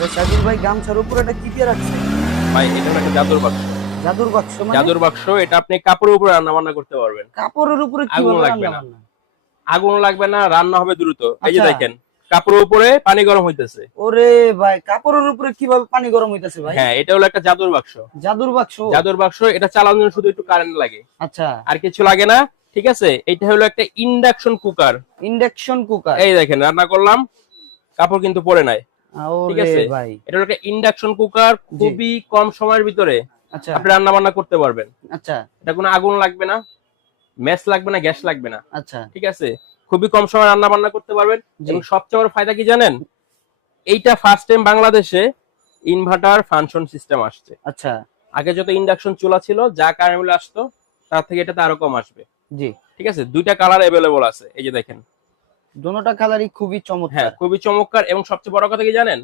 আরে সাইদুল ভাই, গামছার উপরে এটা কি দিয়ে রাখছে? ভাই এটা হলো একটা জাদুর বাক্স। জাদুর বাক্স মানে? জাদুর বাক্স, এটা আপনি কাপড়ের উপরে রান্না বান্না করতে পারবেন। কাপড়ের উপরে আগুন কিভাবে লাগবে রান্না না। বান্না? আগুন লাগবে না, রান্না হবে দ্রুত। এই যে আচ্ছা। দেখেন, কাপড়ের উপরে পানি গরম হইতেছে। ওরে ভাই, কাপড়ের উপরে কিভাবে পানি গরম হইতাছে ভাই? হ্যাঁ, এটা হলো একটা জাদুর বাক্স। জাদুর বাক্স? জাদুর বাক্স, এটা চালানোর জন্য শুধু একটু কারেন্ট লাগে, আচ্ছা। আর কিছু লাগে না। ঠিক আছে, এটা হলো একটা ইন্ডাকশন কুকার। Induction cooker? এই দেখেন, রান্না করলাম, কাপড় কিন্তু পড়ে নাই। ঠিক ওরে আছে, ভাই। এটা হলো একটা ইন্ডাকশন কুকার। খুবই কম সময়ের ভিতরে আচ্ছা আপনি রান্না বান্না করতে পারবেন। আচ্ছা এটা কোনো আগুন লাগবে না, ম্যাচ লাগবে না, গ্যাস লাগবে না। আচ্ছা। ঠিক আছে, খুবই কম সময় রান্না বান্না করতে পারবেন। জি। এবং সবচেয়ে বড় ফায়দা কি জানেন? এইটা ফার্স্ট টাইম বাংলাদেশে ইনভার্টার ফাংশন সিস্টেম আসছে। আচ্ছা। আগে যত ইন্ডাকশন চুলা ছিল, যা কারেন্ট বিল আসতো তার থেকে এটাতে আরো কম আসবে। জি। ঠিক আছে, দুইটা কালার অ্যাভেলেবল আছে, এই যে দেখেন। দোনোটা কালারই খুবই হ্যাঁ, চমৎকার। খুবই চমৎকার। এবং সবচেয়ে বড় কথা কি জানেন?